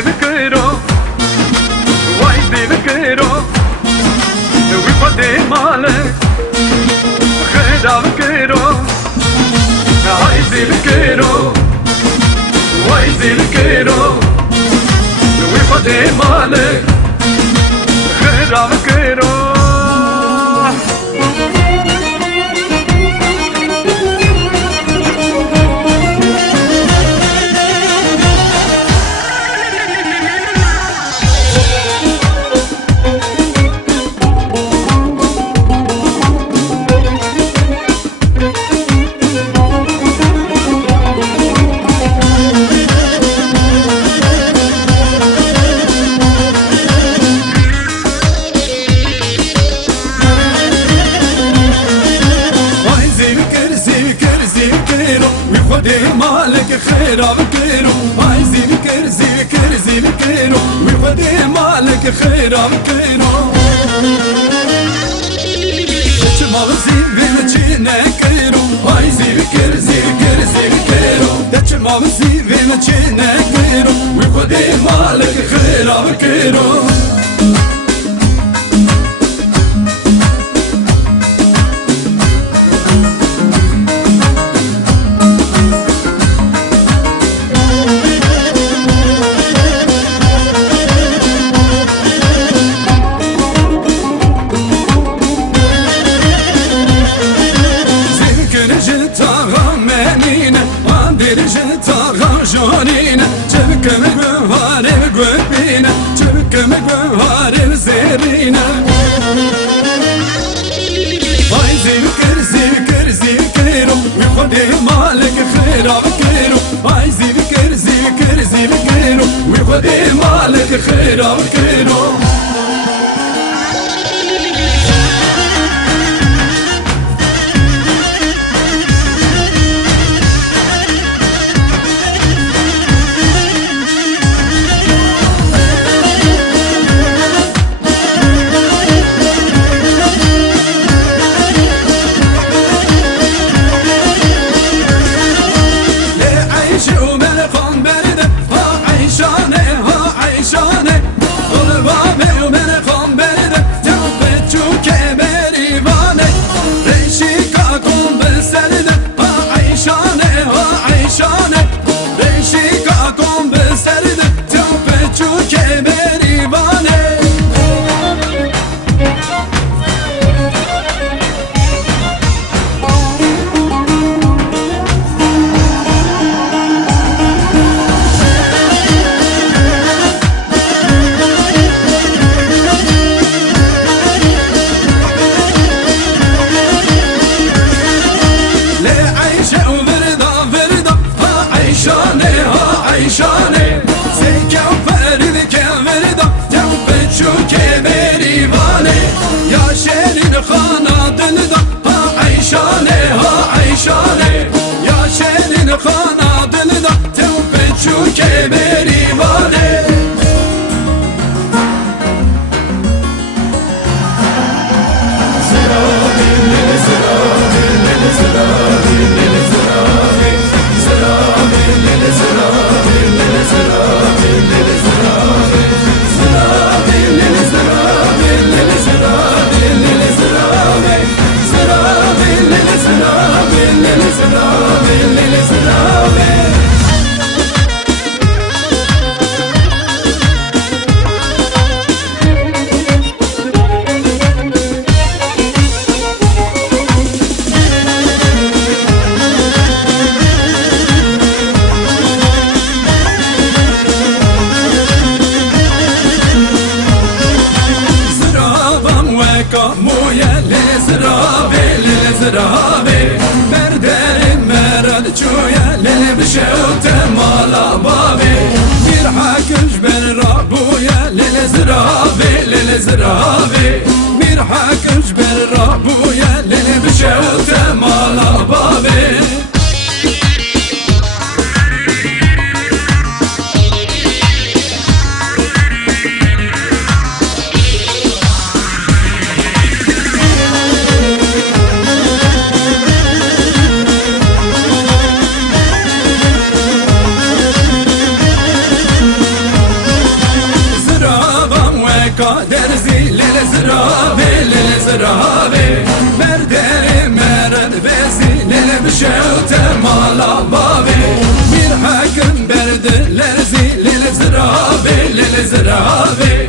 بكيرو وايدي بكيرو ويفدي مالك خيدا بكيرو عايزي بكيرو وايدي بكيرو ويفدي مالك خيدا بكيرو مالك خير بكيرو عايزي بكر بكيرو ويودي مالك خير بكيرو تشمغزي بمتشينا كيرو عايزي بكر بكيرو تشمغزي بمتشينا كيرو ويودي مالك خير بكيرو تبكم بهار قلبينا تبكم بهار زيرينا عايزي بكر ويخدي مالك خير بكيرو عايزي بكر بكيرو ويخدي مالك خير بكيرو مويا لزرابي مردين مرد شويا لبشوت مالا بابي بيرحك جبل رابو بويا للزرابي للزرابي مير حاكم جبل رابويا للبشوت مال بابي درزي للزرابي للزرابي مرداري مرد بزي للبشوت مال بابي مير حاكم برد لرزي للزرابي للزرابي